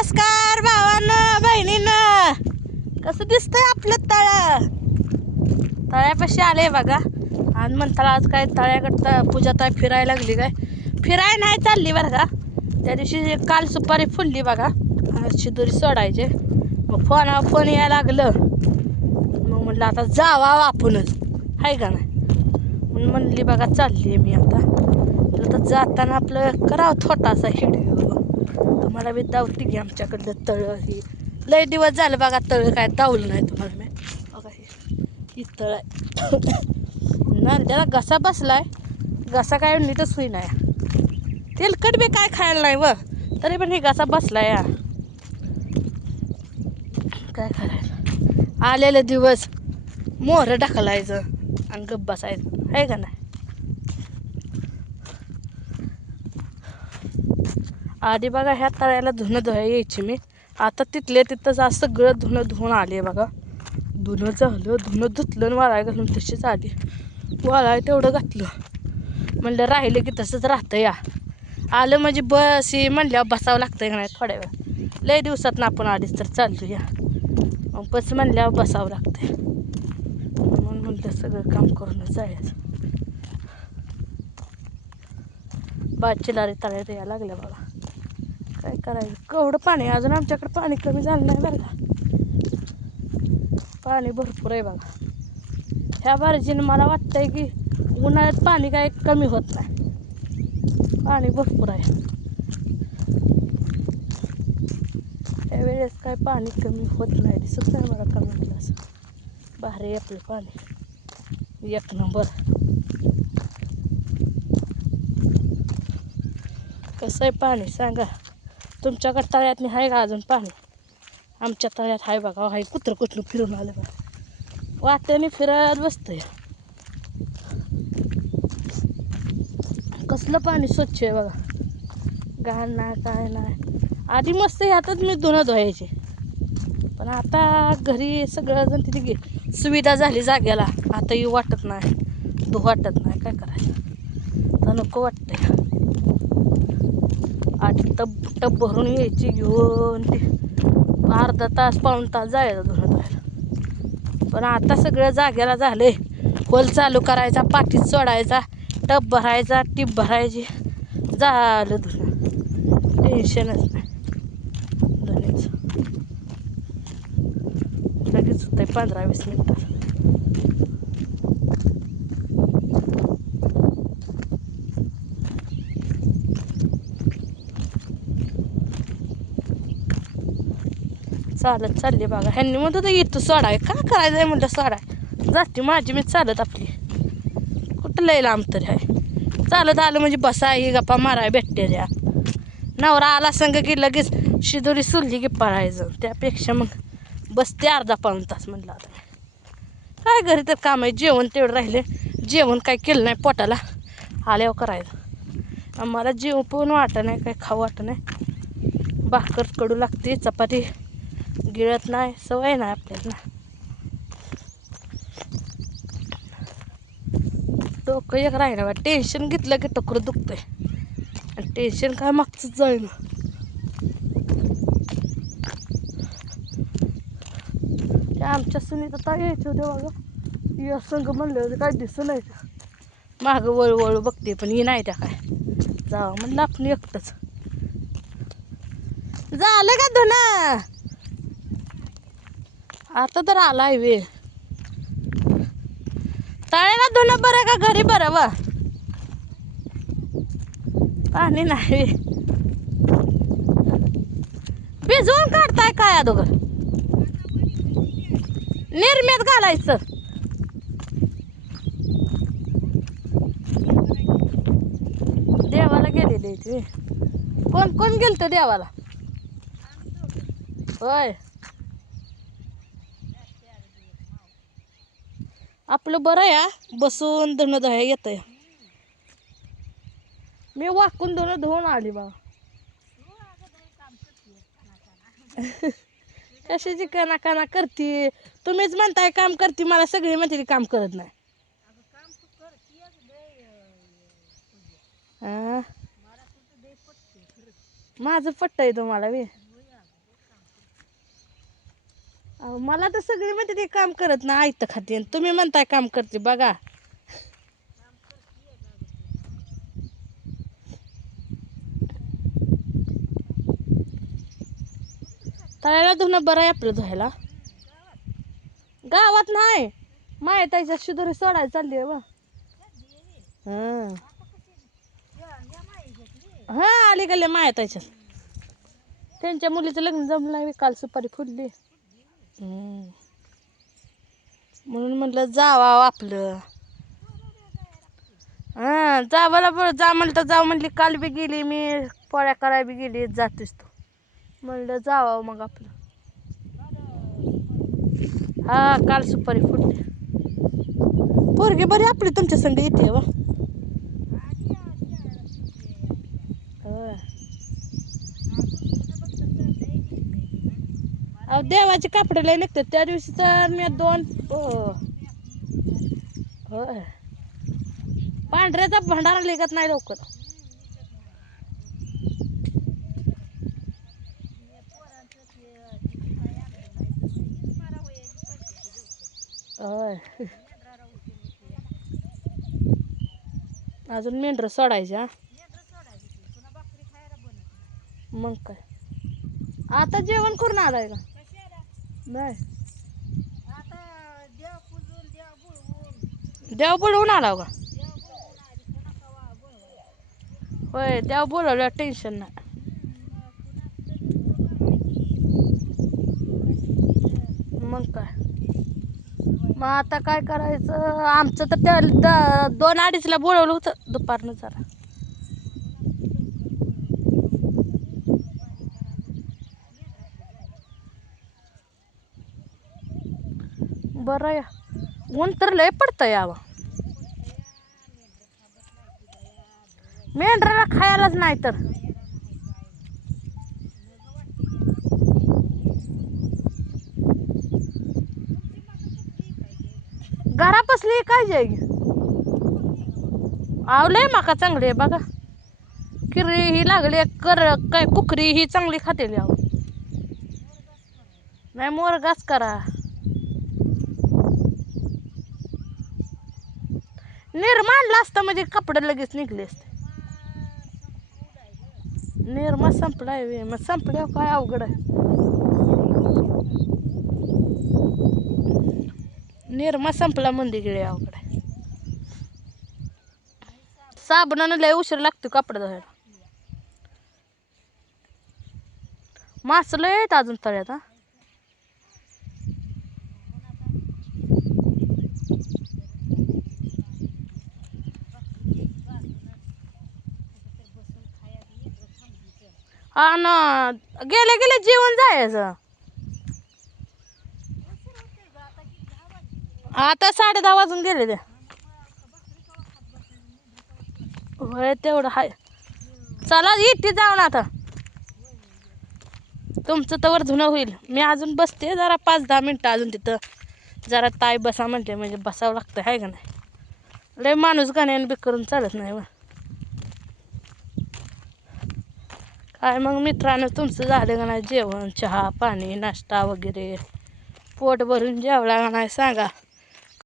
नमस्कार भावांनो बहिणींनो, कसं दिसतंय आपलं तळ. तळ्यापाशी आले बघा. आणि म्हणताला आज काय तळ्याकडं पूजा ताई फिरायला लागली काय. फिराय नाही चालली बरं का. त्या दिवशी काल सुपारी फुलली बघा, शिदोरी सोडायचे. मग फोन यायला लागलं. मग म्हणलं आता जावा आपणच, हाय का नाही. म्हणून म्हणली बघा चालली मी आता. तर जाताना आपलं करावं छोटासा व्हिडिओ. तुम्हाला मी दावती की आमच्याकडलं तळं. ही लय दिवस झालं बघा, तळं काय दावलं नाही तुम्हाला मी. बघा ही तळ आहे ना, त्याला घसा बसलाय. घसा काय नीटच होई नाही. तेलकट बी काय खायला नाही व, तरी पण ही घसा बसलाय या. काय करायचं, आलेले दिवस मोहरं ढकलायचं आणि गप्प बसायचं, आहे का नाही. आधी बघा ह्या तळ्याला धुणं धुवायला यायची मी. आता तिथले तिथंच आज सगळं धुणं आले बघा. धुणं झालं, धुणं धुतलं आणि वाळाय घालून तशीच आली. वाळाय तेवढं घातलं, म्हणलं राहिलं की तसंच राहतं या. आलं म्हणजे बस ही म्हणल्यावर बसावं लागतं का नाही थोड्या वेळ. लय दिवसात आपण आधीच तर चाललो या, मग बस म्हणल्यावर बसावं लागतंय. म्हणून म्हणलं सगळं काम करूनच जायचं. चिलारी तळ्यात यायला लागल्या बाबा. काय करायचं, केवढं पाणी अजून आमच्याकडे. पाणी कमी झालं नाही बरं का, पाणी भरपूर आहे बघा. ह्या बारजीनं मला वाटतंय की उन्हाळ्यात पाणी काय कमी होत नाही, पाणी भरपूर आहे. त्यावेळेस काय पाणी कमी होत नाही, दिसत नाही मला कमी होतं असं. भारी आपलं पाणी एक नंबर. कसं आहे पाणी सांगा. तुमच्याकडे तळ्यात आहे का अजून पाणी. आमच्या तळ्यात आहे बघा. हाय कुत्रं कुठलं फिरून आलं बघा, वाट्याने फिरत बसतंय. कसलं पाणी स्वच्छ आहे बघा, घाण नाही काय नाही. आधी मस्त ह्यातच मी धुणं धुवायचे, पण आता घरी सगळं तिथे सुविधा झाली जाग्याला. आता येऊ वाटत नाही, धुवू वाटत नाही. काय करायचं, तर नको वाटतंय. आधी टब भरून यायची घेऊन, ती अर्धा तास पाऊण तास जायचं धुणं धुवायला. पण आता सगळं जाग्याला झालंय. होल चालू करायचा, पाठीत सोडायचा, टब भरायचा, टीप भरायची, झालं धुणं. टेन्शनच नाही धुण्याचं. लगेच होतंय 15-20 मिनिटात. चालत चालली बघा. ह्यांनी म्हणत होतं इथं सोडाय, काय करायचं म्हणलं सोडाय. जाते माझी मी चालत आपली, कुठं लय लांब तरी आहे. चालत आलं म्हणजे बसा ही गप्पा माराय भेटते द्या. नवरा आला संग की लगेच शिदोरी सुलली की पळायचं. त्यापेक्षा मग बसते अर्धा पाऊण तास. म्हणलं आता काय घरी तर काम आहे, जेवण तेवढं राहिले. जेवण काय केलं नाही पोटाला, आल्यावर करायचं. आम्हाला जेव पण वाटत नाही, काय खाऊ वाटत नाही. भाकर कडू लागते, चपाती गिळत नाही, सवय नाही आपल्याला. डोकं एक राहिलं बा. टेन्शन घेतलं की टोकरं दुखतंय, आणि टेन्शन काय मागचंच जाईन. त्या आमच्या सुनीता ताई यायचे होते बघा, या संघ म्हणले होते काय दिसू नाही. मागं वळू बघते पण ही नाही त्या काय. जावं म्हणलं आपण एकटंच. झालं का धुणं, आता तर आलाय वे. तळ्याला धुणं बरं का घरी बरं व, पाणी नाही. भिजवून काढताय काय अगोदर, निर्म्यात घालायचं. देवाला गेलेले ते. कोण कोण गेलतं देवाला. होय, आपलं बरं या बसून धुणं धुवायला येतंय. मी वाकून धुणं धुवून आली बा. कशाची काना काना करते. तुम्हीच म्हणताय काम करते, मला सगळी म्हणते काम करत नाही. माझं पट्ट आहे तुम्हाला बी. अहो, मला तर सगळी म्हणते ते काम करत ना ऐकतं खाते आणि तुम्ही म्हणताय काम करते बघा. तळ्याला धुणं बरं आहे आपलं धुवायला. गावात नाही, माहिताच्या शिदोरी सोडायला चालली आहे. हां हां, आली गेले माहिताच्या. त्यांच्या मुलीचं लग्न जमलं नाही, काल सुपारी फुडली. म्हणून म्हटलं जावा आपलं. हां, जावाला जा म्हणलं तर जाऊ म्हणली. काल बी गेली मी, पोळ्या करायला बी गेली. जातोस तू म्हणलं जावा मग आपलं. हा, काल सुपारी फुटली. पोरगी बरी आपली तुमच्या संग येते व. अहो, देवाचे कापडे लय निघतात. त्या दिवशी तर मी 2 होय, पांढऱ्याचा भंडारा निघत नाही लवकर. होय, अजून मेंढर सोडायच्या. मग काय आता जेवण करून आलाय का? नाही, देव बोलवून आला का? होय, देव बोलवलं टेन्शन नाही. मग काय, मग आता काय करायचं? आमचं तर त्या 2-2:30ला बोलवलं होतं दुपारनं जरा. बरं या, ऊन तर लय पडतं यावं. मेंढराला खायलाच नाही तर. घरापसली काय जाईल. आवलंय माका चांगली आहे बघा. किरी ही लागली काय कुकरी ही चांगली खातेली. आव नाही, मोरगाच करा. निर्मा आणला असता म्हणजे कपडे लगेच निघले असते. निर्मा संपलाय, मग संपल्यावर काय अवघड आहे. निर्मा संपला मंदी गिळे अवघड आहे. साबणानं लय उशीर लागतो कपडे धुवायला. मास लय आहेत अजून तळ्यात. हा ना, गेले गेले जेवण जायचं. आता 10:30 वाजून गेले ते. होय, तेवढं हाय. चला इथे जाऊन आता. तुमचं तवर धुणं होईल. मी अजून बसते जरा 5-10 मिनटं अजून तिथं. जरा ताई बसा म्हणते म्हणजे बसावं लागतं, आहे का नाही? लय माणूस गाण्यानं बी करून चालत नाही व. काय मग मित्रांनो, तुमचं झालं का नाही जेवण, चहा पाणी नाश्ता वगैरे? पोट भरून जेवला का नाही सांगा.